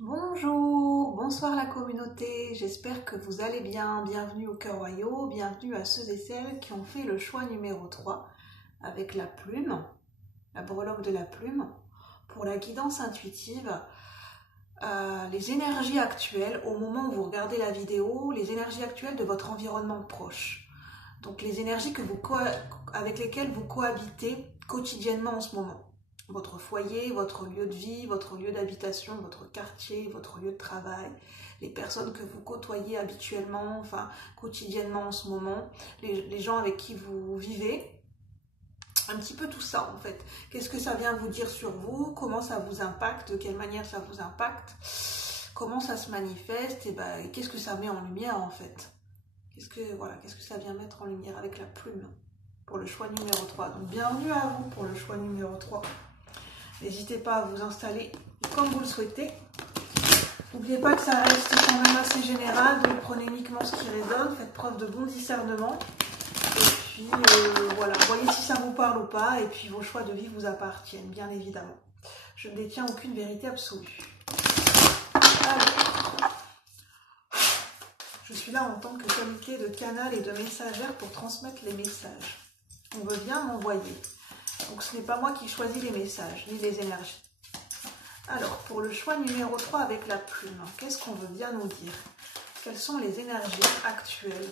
Bonjour, bonsoir la communauté, j'espère que vous allez bien. Bienvenue au Cœur Royaux, bienvenue à ceux et celles qui ont fait le choix numéro 3 avec la plume, la breloque de la plume, pour la guidance intuitive. Les énergies actuelles, au moment où vous regardez la vidéo, les énergies actuelles de votre environnement proche. Donc les énergies avec lesquelles vous cohabitez quotidiennement en ce moment. Votre foyer, votre lieu de vie, votre lieu d'habitation, votre quartier, votre lieu de travail, les personnes que vous côtoyez habituellement, enfin quotidiennement en ce moment, les gens avec qui vous vivez, un petit peu tout ça en fait. Qu'est-ce que ça vient vous dire sur vous? Comment ça vous impacte? De quelle manière ça vous impacte? Comment ça se manifeste? Et qu'est-ce que ça met en lumière en fait? Qu'est-ce que ça vient mettre en lumière avec la plume pour le choix numéro 3. Donc bienvenue à vous pour le choix numéro 3. N'hésitez pas à vous installer comme vous le souhaitez. N'oubliez pas que ça reste quand même assez général, donc prenez uniquement ce qui résonne, faites preuve de bon discernement. Et puis voilà, voyez si ça vous parle ou pas, et puis vos choix de vie vous appartiennent, bien évidemment. Je ne détiens aucune vérité absolue. Alors, je suis là en tant que comité de canal et de messagère pour transmettre les messages. On veut bien m'envoyer. Donc ce n'est pas moi qui choisis les messages, ni les énergies. Alors, pour le choix numéro 3 avec la plume, qu'est-ce qu'on veut bien nous dire? Quelles sont les énergies actuelles?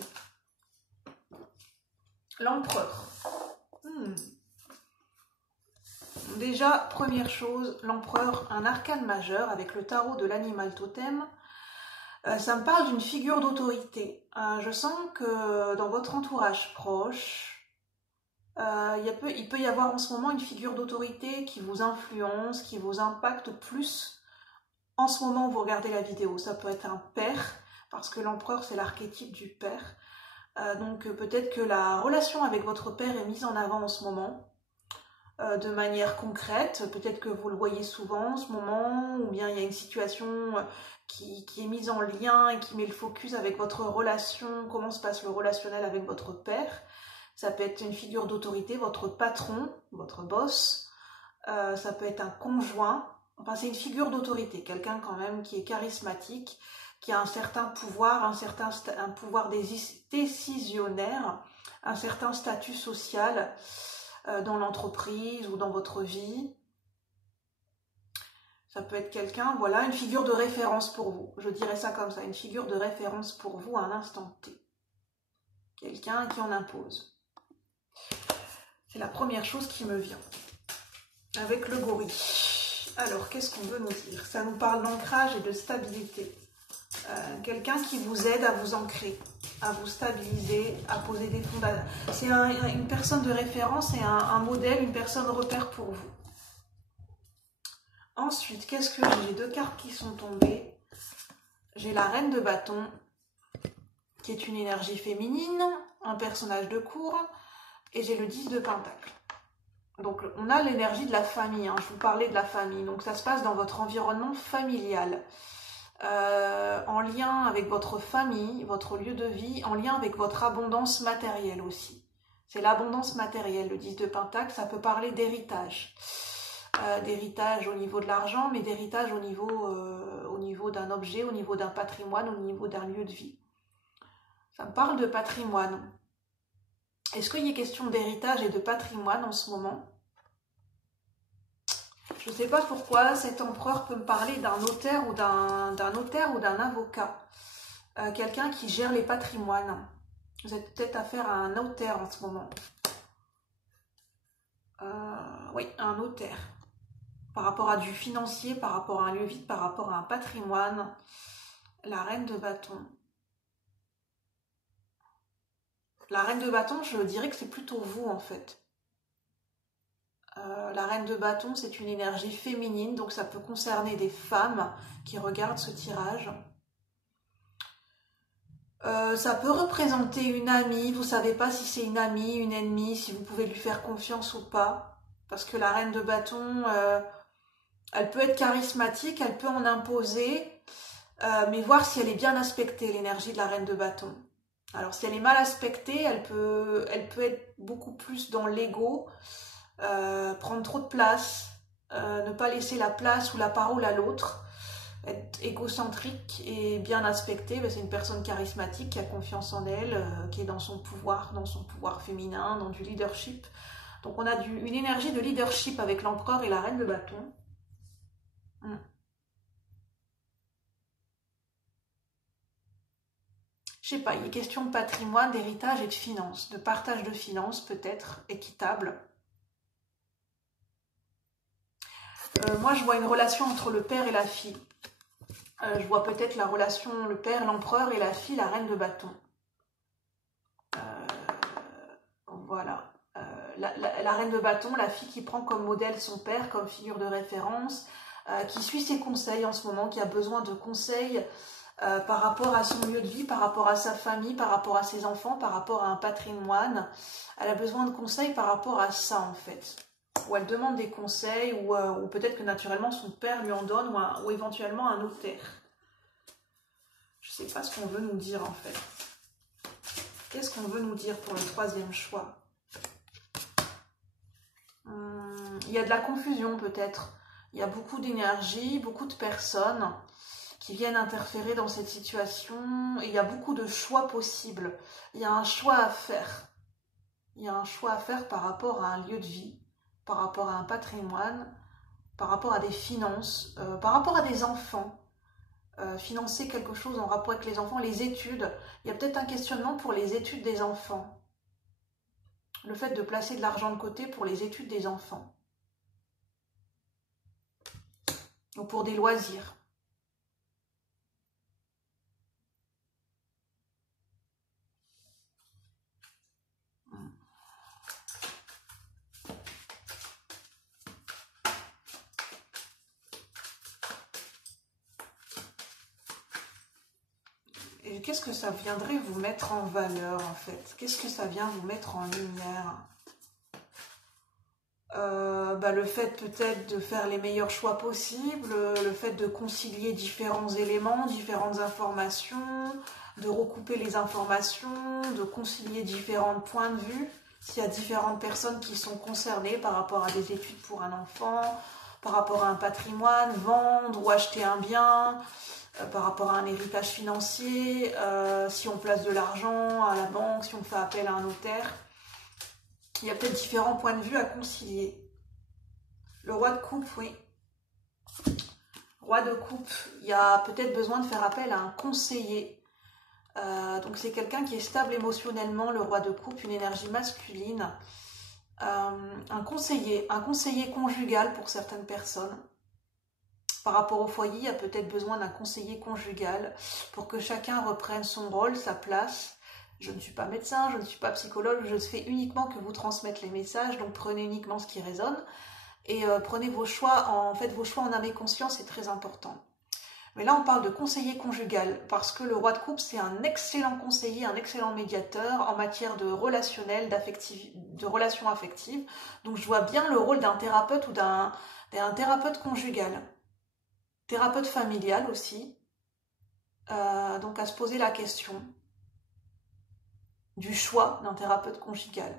L'empereur. Déjà, première chose, l'empereur, un arcane majeur avec le tarot de l'animal totem. Ça me parle d'une figure d'autorité. Je sens que dans votre entourage proche, il peut y avoir en ce moment une figure d'autorité qui vous influence, qui vous impacte plus en ce moment où vous regardez la vidéo. Ça peut être un père, parce que l'empereur c'est l'archétype du père. Donc peut-être que la relation avec votre père est mise en avant en ce moment, de manière concrète. Peut-être que vous le voyez souvent en ce moment, ou bien il y a une situation qui est mise en lien et qui met le focus avec votre relation, comment se passe le relationnel avec votre père. Ça peut être une figure d'autorité, votre patron, votre boss. Ça peut être un conjoint. Enfin, c'est une figure d'autorité, quelqu'un quand même qui est charismatique, qui a un certain pouvoir, un pouvoir décisionnaire, un certain statut social dans l'entreprise ou dans votre vie. Ça peut être quelqu'un, voilà, une figure de référence pour vous. Je dirais ça comme ça, une figure de référence pour vous à un instant T. Quelqu'un qui en impose. C'est la première chose qui me vient. Avec le gorille. Alors, qu'est-ce qu'on veut nous dire? Ça nous parle d'ancrage et de stabilité. Quelqu'un qui vous aide à vous ancrer, à vous stabiliser, à poser des fondations. C'est une personne de référence et un modèle, une personne repère pour vous. Ensuite, qu'est-ce que j'ai? J'ai deux cartes qui sont tombées. J'ai la reine de bâton, qui est une énergie féminine, un personnage de cour, et j'ai le 10 de pentacle. Donc on a l'énergie de la famille, je vous parlais de la famille, donc ça se passe dans votre environnement familial, en lien avec votre famille, votre lieu de vie, en lien avec votre abondance matérielle aussi. C'est l'abondance matérielle, le 10 de pentacle, ça peut parler d'héritage. D'héritage au niveau de l'argent, mais d'héritage au niveau d'un objet, au niveau d'un patrimoine, au niveau d'un lieu de vie. Ça me parle de patrimoine. Est-ce qu'il y a question d'héritage et de patrimoine en ce moment? Je ne sais pas pourquoi cet empereur peut me parler d'un notaire ou d'un avocat. Quelqu'un qui gère les patrimoines. Vous avez peut-être affaire à un notaire en ce moment. Oui, un notaire. Par rapport à du financier, par rapport à un lieu vide, par rapport à un patrimoine. La reine de bâton. La reine de bâton, je dirais que c'est plutôt vous en fait. La reine de bâton, c'est une énergie féminine, donc ça peut concerner des femmes qui regardent ce tirage. Ça peut représenter une amie, vous ne savez pas si c'est une amie, une ennemie, si vous pouvez lui faire confiance ou pas. Parce que la reine de bâton, elle peut être charismatique, elle peut en imposer, mais voir si elle est bien aspectée, l'énergie de la reine de bâton. Alors si elle est mal aspectée, elle peut être beaucoup plus dans l'ego, prendre trop de place, ne pas laisser la place ou la parole à l'autre. être égocentrique et bien aspectée. Ben, c'est une personne charismatique qui a confiance en elle, qui est dans son pouvoir féminin, dans du leadership. Donc on a une énergie de leadership avec l'empereur et la reine de bâton. Je sais pas, il est question de patrimoine, d'héritage et de finances, de partage de finances peut-être, équitable. Moi je vois une relation entre le père et la fille. Je vois peut-être la relation, le père, l'empereur et la fille, la reine de bâton. Voilà. La reine de bâton, la fille qui prend comme modèle son père, comme figure de référence, qui suit ses conseils en ce moment, qui a besoin de conseils par rapport à son lieu de vie, par rapport à sa famille, par rapport à ses enfants, par rapport à un patrimoine. Elle a besoin de conseils par rapport à ça en fait. Ou elle demande des conseils, ou peut-être que naturellement son père lui en donne, ou éventuellement un notaire. Je ne sais pas ce qu'on veut nous dire en fait. Qu'est-ce qu'on veut nous dire pour le troisième choix? Il y a de la confusion peut-être. Il y a beaucoup d'énergie, beaucoup de personnes qui viennent interférer dans cette situation. Et il y a beaucoup de choix possibles. Il y a un choix à faire. Il y a un choix à faire par rapport à un lieu de vie, par rapport à un patrimoine, par rapport à des finances, par rapport à des enfants. Financer quelque chose en rapport avec les enfants, les études. Il y a peut-être un questionnement pour les études des enfants. Le fait de placer de l'argent de côté pour les études des enfants. Ou pour des loisirs. Et qu'est-ce que ça viendrait vous mettre en valeur en fait? Qu'est-ce que ça vient vous mettre en lumière? Le fait peut-être de faire les meilleurs choix possibles, le fait de concilier différents éléments, différentes informations, de recouper les informations, de concilier différents points de vue. S'il y a différentes personnes qui sont concernées par rapport à des études pour un enfant, par rapport à un patrimoine, vendre ou acheter un bien, par rapport à un héritage financier, si on place de l'argent à la banque, si on fait appel à un notaire. Il y a peut-être différents points de vue à concilier. Le roi de coupe, oui. Roi de coupe, il y a peut-être besoin de faire appel à un conseiller. Donc c'est quelqu'un qui est stable émotionnellement, le roi de coupe, une énergie masculine. Un conseiller conjugal pour certaines personnes. Par rapport au foyer, il y a peut-être besoin d'un conseiller conjugal pour que chacun reprenne son rôle, sa place. Je ne suis pas médecin, je ne suis pas psychologue, je ne fais uniquement que vous transmettre les messages, donc prenez uniquement ce qui résonne et prenez vos choix, faites vos choix en âme et conscience, c'est très important. Mais là, on parle de conseiller conjugal parce que le roi de coupe, c'est un excellent conseiller, un excellent médiateur en matière de relationnel, de relations affectives. Donc, je vois bien le rôle d'un thérapeute ou d'un thérapeute conjugal. Thérapeute familial aussi. Donc, à se poser la question du choix d'un thérapeute conjugal.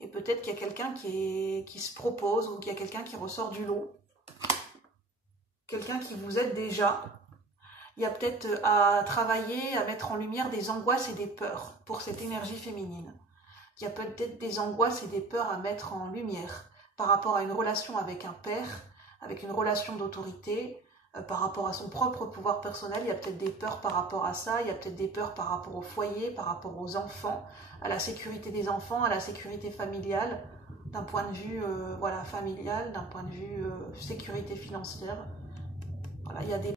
Et peut-être qu'il y a quelqu'un qui se propose ou qu'il y a quelqu'un qui ressort du lot. Quelqu'un qui vous aide déjà. Il y a peut-être à travailler, à mettre en lumière des angoisses et des peurs pour cette énergie féminine. Il y a peut-être des angoisses et des peurs à mettre en lumière par rapport à une relation avec un père, avec une relation d'autorité, par rapport à son propre pouvoir personnel. Il y a peut-être des peurs par rapport à ça, il y a peut-être des peurs par rapport au foyer, par rapport aux enfants, à la sécurité des enfants, à la sécurité familiale, d'un point de vue familial, d'un point de vue sécurité financière. Voilà, il y a des